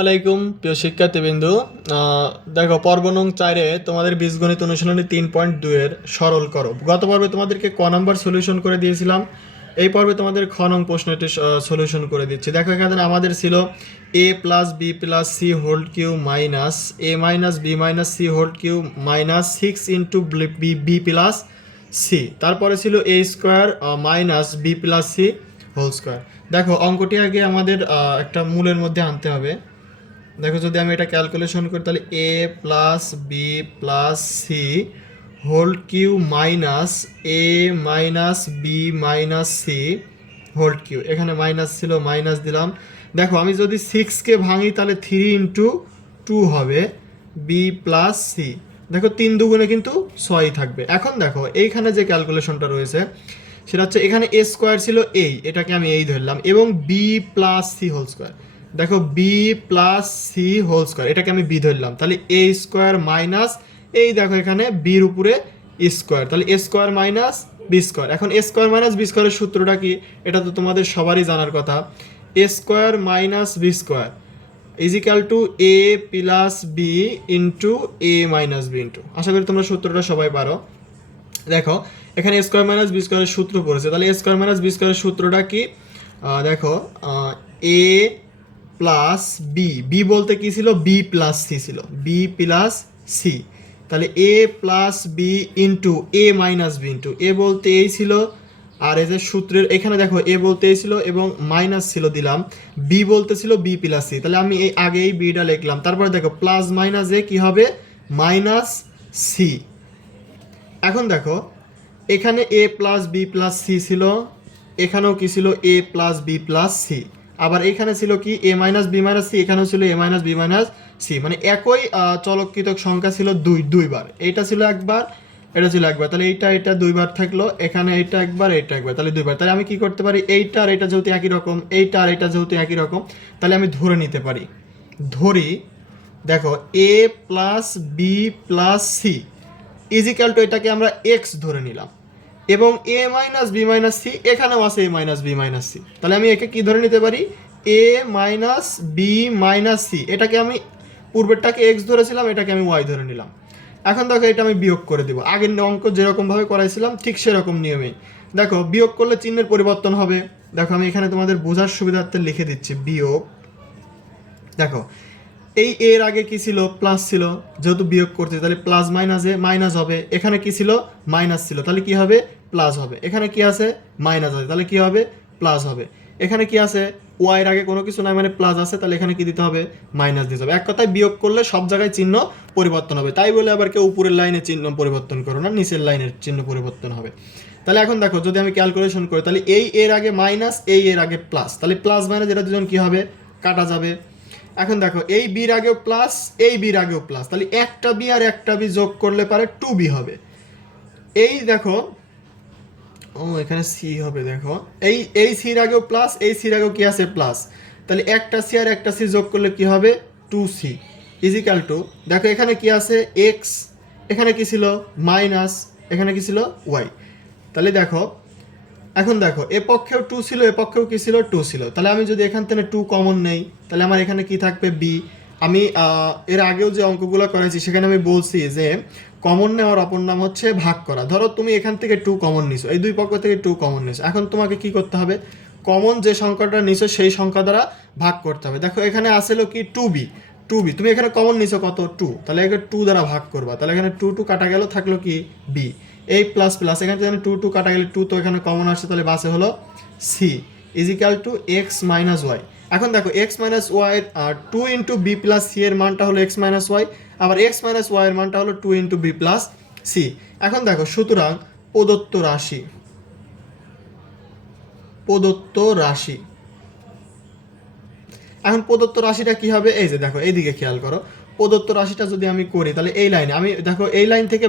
আলাইকুম প্রিয় শিক্ষার্থীবৃন্দু। দেখো পর্ব নং 4-এ তোমাদের বীজগণিত অনুশীলনী 3.2-এর সরল করো। গত পর্বে তোমাদেরকে ক নাম্বার সলিউশন করে দিয়েছিলাম, এই পর্বে তোমাদের খ নং প্রশ্নটি সলিউশন করে দিচ্ছি। দেখো এখানে আমাদের ছিল a plus B plus C whole cube minus A minus B minus C whole cube minus 6 B B plus C, তারপরে ছিল A square minus B plus C whole square. দেখো অঙ্কটি আগে আমাদের একটা মূলের মধ্যে আনতে হবে। দেখো যদি আমি এটা ক্যালকুলেশন করি তাহলে A plus B plus C whole cube minus A minus B minus C whole cube, এখানে মাইনাস ছিল মাইনাস দিলাম। দেখো আমি যদি 6কে ভাঙি তাহলে 3 × 2 হবে বি প্লাস সি। দেখো 3 দুগুণে কিন্তু 6 থাকবে। এখন দেখো এইখানে যে ক্যালকুলেশনটা রয়েছে সেটা হচ্ছে এখানে এ স্কোয়ার ছিল এটাকে আমি এই ধরলাম, এবং B plus C whole square. দেখো B plus C whole square এটাকে আমি বি ধরলাম, তাহলে এ স্কোয়ার মাইনাস এই দেখো এখানে বির উপরে স্কোয়ার, তাহলে এ স্কোয়ার মাইনাস বি স্কোয়ার। এখন এ স্কোয়ার মাইনাস বি স্কোয়ারের সূত্রটা কি, এটা তো তোমাদের সবারই জানার কথা। A square minus B square equal to A plus B into A minus B into, আশা করি তোমরা সূত্রটা সবাই পারো। দেখো এখানে স্কোয়ার মাইনাস বি স্কোয়ারের সূত্র পড়েছে, তাহলে এ স্কোয়ার মাইনাস বি স্কোয়ারের সূত্রটা কি, দেখো এ প্লাস বি, বি বলতে কি ছিল, বি প্লাস সি ছিল, বি প্লাস সি, তাহলে A plus B into A minus B into, এ বলতে এই ছিল, আর এই যে সূত্রের এখানে দেখো এ বলতে এই ছিল এবং মাইনাস ছিল দিলাম, বি বলতে ছিল বি প্লাস সি, তাহলে আমি এই আগে এই বিটা লিখলাম, তারপরে দেখো প্লাস মাইনাস এ কি হবে মাইনাস সি। এখন দেখো এখানে এ প্লাস বি প্লাস সি ছিল, এখানেও কি ছিল এ প্লাস বি প্লাস সি, আবার এখানে ছিল কি এ মাইনাস বি মাইনাস সি, এখানেও ছিল এ মাইনাস বি মাইনাস সি, মানে একই চলকৃতক সংখ্যা ছিল দুইবার, এইটা ছিল একবার, এটা ছিল একবার, তাহলে এটা দুইবার থাকলো, এখানে এটা একবার এটা একবার, তাহলে দুইবার। তাহলে আমি কি করতে পারি, এইটা আর এটা যেহেতু একই রকম, এইটা আর এটা যেহেতু একই রকম, তাহলে আমি ধরে নিতে পারি, ধরি দেখো A plus B plus C is equal to এটাকে আমরা এক্স ধরে নিলাম, এবং A minus B minus C এখানেও আছে A minus B minus C, তাহলে আমি একে কি ধরে নিতে পারি A minus B minus C, এটাকে আমি পূর্বেরটাকে এক্স ধরেছিলাম, এটাকে আমি ওয়াই ধরে নিলাম। এখন দেখো এটা আমি বিয়োগ করে দিব, আগের অঙ্ক যেরকমভাবে করাইছিলাম ঠিক সেরকম নিয়মে। দেখো বিয়োগ করলে চিহ্নের পরিবর্তন হবে। দেখো আমি এখানে তোমাদের বোঝার সুবিধার্থে লিখে দিচ্ছি বিয়োগ। দেখো এই এর আগে কি ছিল, প্লাস ছিল, যেহেতু বিয়োগ করতে তাহলে প্লাস মাইনাসে মাইনাস হবে, এখানে কি ছিল মাইনাস ছিল, তাহলে কি হবে প্লাস হবে, এখানে কি আছে মাইনাস আছে, তাহলে কি হবে প্লাস হবে, এখানে কি আছে ওয়াই এর আগে কোনো কিছু নাই মানে প্লাস আছে, তাহলে এখানে কি দিতে হবে মাইনাস দিতে হবে। এক কথায় বিয়োগ করলে সব জায়গায় চিহ্ন পরিবর্তন হবে, তাই বলে আবার কেউ উপরের লাইনে চিহ্ন পরিবর্তন করো না, নিচের লাইনের চিহ্ন পরিবর্তন হবে। তাহলে এখন দেখো যদি আমি ক্যালকুলেশন করি তাহলে এই এর আগে মাইনাস এই এর আগে প্লাস, তাহলে প্লাস মাইনাস এটা দুজন কি হবে কাটা যাবে। এখন দেখো এই বির আগেও প্লাস এই বির আগেও প্লাস, তাহলে একটা বি আর একটা বি যোগ করলে পারে 2b হবে। এই দেখো এখানে সি হবে, দেখো এই সির আগেও প্লাস এই সির আগেও কি আছে প্লাস, তাহলে একটা সি আর একটা সি যোগ করলে কি হবে 2c ইজিক্যাল টু, দেখো এখানে কি আছে এক্স, এখানে কি ছিল মাইনাস, এখানে কি ছিল ওয়াই, তাহলে দেখো এখন দেখো এ পক্ষেও 2 ছিল এ পক্ষেও কি ছিল 2 ছিল, তাহলে আমি যদি এখান থেকে 2 কমন নেই তাহলে আমার এখানে কি থাকবে বি। আমি এর আগেও যে অঙ্কগুলো করেছি সেখানে আমি বলছি যে কমন নেওয়ার অপর নাম হচ্ছে ভাগ করা। ধরো তুমি এখান থেকে 2 কমন নিছো, এই দুই পক্ষ থেকে 2 কমন নিছো, এখন তোমাকে কি করতে হবে কমন যে সংখ্যাটা নিছো সেই সংখ্যা দ্বারা ভাগ করতে হবে। দেখো এখানে আসলো কি 2b, তুমি এখানে কমন নিছো কত 2, তাহলে এখানে 2 দ্বারা ভাগ করবা, তাহলে এখানে 2 কাটা গেল, থাকলো কি বি, এই প্লাস প্লাস এখানে যদি 2 কাটা গেলে 2 তো এখানে কমন আসছে, তাহলে বাসে হলো c is equal to x minus y. এখন দেখো x minus y 2 into B plus c এর মানটা হলো এক্স মাইনাস ওয়াই, আবার এক্স মাইনাস ওয়াই এর মানটা হলো 2 ইন্টু বি প্লাস সি। এখন দেখো সুতরাং প্রদত্ত রাশি এখন প্রদত্ত রাশিটা কি হবে, এই যে দেখো এইদিকে খেয়াল করো, প্রদত্ত রাশিটা যদি আমি করি তাহলে এই লাইনে আমি দেখো এই লাইন থেকে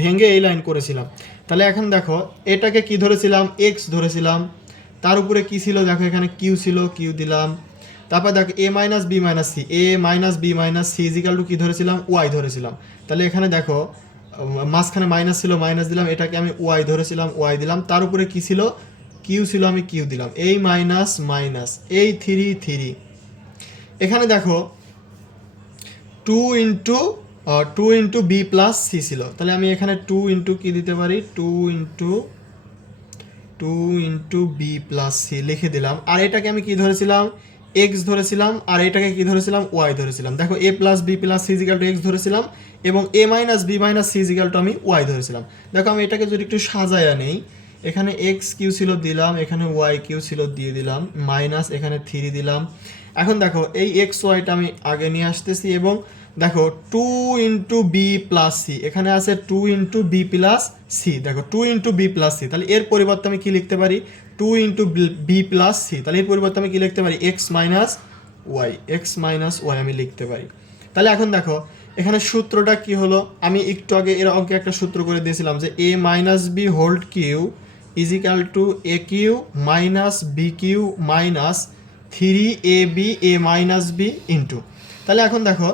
ভেঙে এই লাইন করেছিলাম, তাহলে এখন দেখো এটাকে কি ধরেছিলাম এক্স ধরেছিলাম, তার উপরে কি ছিল দেখো এখানে কিউ ছিল কিউ দিলাম, তারপর দেখো A minus B minus C, A minus B minus C is equal to কি ধরেছিলাম ওয়াই ধরেছিলাম, তাহলে এখানে দেখো মাঝখানে মাইনাস ছিল মাইনাস দিলাম, এটাকে আমি ওয়াই ধরেছিলাম ওয়াই দিলাম, তার উপরে কি ছিল কিউ ছিল আমি কিউ দিলাম, এই মাইনাস মাইনাস এই 3 এখানে দেখো two into B plus c ছিল, তাহলে আমি এখানে টু ইন্টু কী দিতে পারি, two into B plus c লিখে দিলাম। আর এটাকে আমি কি ধরেছিলাম, এক্স ধরেছিলাম, আর এটাকে কি ধরেছিলাম, ওয়াই ধরেছিলাম। দেখো A plus B plus C is equal to X ধরেছিলাম এবং A minus B minus C is equal to আমি ওয়াই ধরেছিলাম। দেখো আমি এটাকে যদি একটু সাজায়া নেই, এখানে এক্স কিউ ছিল দিলাম, এখানে ওয়াই কিউ ছিল দিয়ে দিলাম, মাইনাস এখানে থ্রি দিলাম। এখন দেখো এই এক্স ওয়াইটা আমি আগে নিয়ে আসতেছি এবং দেখো two into B plus C, এখানে আছে two into B plus C, দেখো two into B plus C, তাহলে এর পরিবর্তে আমি কি লিখতে পারি, two into B plus C, তাহলে এর পরিবর্তে আমি কি লিখতে পারি, এক্স মাইনাস ওয়াই আমি লিখতে পারি। তাহলে এখন দেখো এখানে সূত্রটা কি হলো, আমি একটু আগে এর অঙ্কে একটা সূত্র করে দিয়েছিলাম যে A minus B whole cube equal to A cube minus B cube minus three A B A minus B into. তাহলে এখন দেখো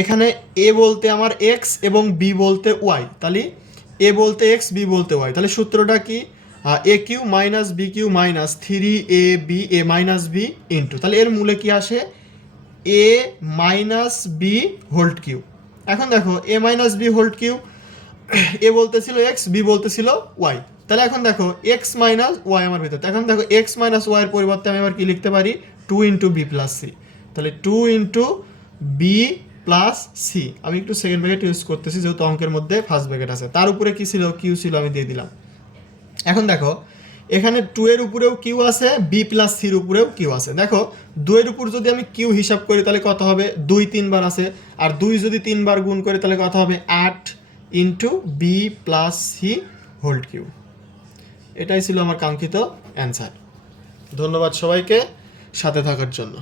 এখানে এ বলতে আমার এক্স এবং বি বলতে ওয়াই, তাহলে এ বলতে এক্স বি বলতে ওয়াই, তাহলে সূত্রটা কি, A cube minus B cube minus three A B A minus B into, তাহলে এর মূলে কি আসে, A minus B whole cube. এখন দেখো A minus B whole cube, A বলতেছিল এক্স, বি বলতেছিল ওয়াই, তাহলে এখন দেখো এক্স মাইনাস ওয়াই আমার ভিতরে, এখন দেখো এক্স মাইনাস ওয়াইয়ের পরিবর্তে আমি আবার কি লিখতে পারি, two into B plus C, তাহলে two into B plus C, আমি একটু সেকেন্ড ব্র্যাকেট ইউজ করতেছি যেহেতু অঙ্কের মধ্যে ফার্স্ট ব্র্যাকেট আছে, তার উপরে কি ছিল, কিউ ছিল, আমি দিয়ে দিলাম। এখন দেখো এখানে টু এর উপরেও কিউ আছে, বি প্লাস সির উপরেও কিউ আছে। দেখো দুইয়ের উপর যদি আমি কিউ হিসাব করি তাহলে কত হবে, দুই তিনবার আছে, আর দুই যদি তিনবার গুণ করি তাহলে কত হবে, আট into B plus c whole cube. এটাই ছিল আমার কাঙ্ক্ষিত অ্যান্সার। ধন্যবাদ সবাইকে সাথে থাকার জন্য।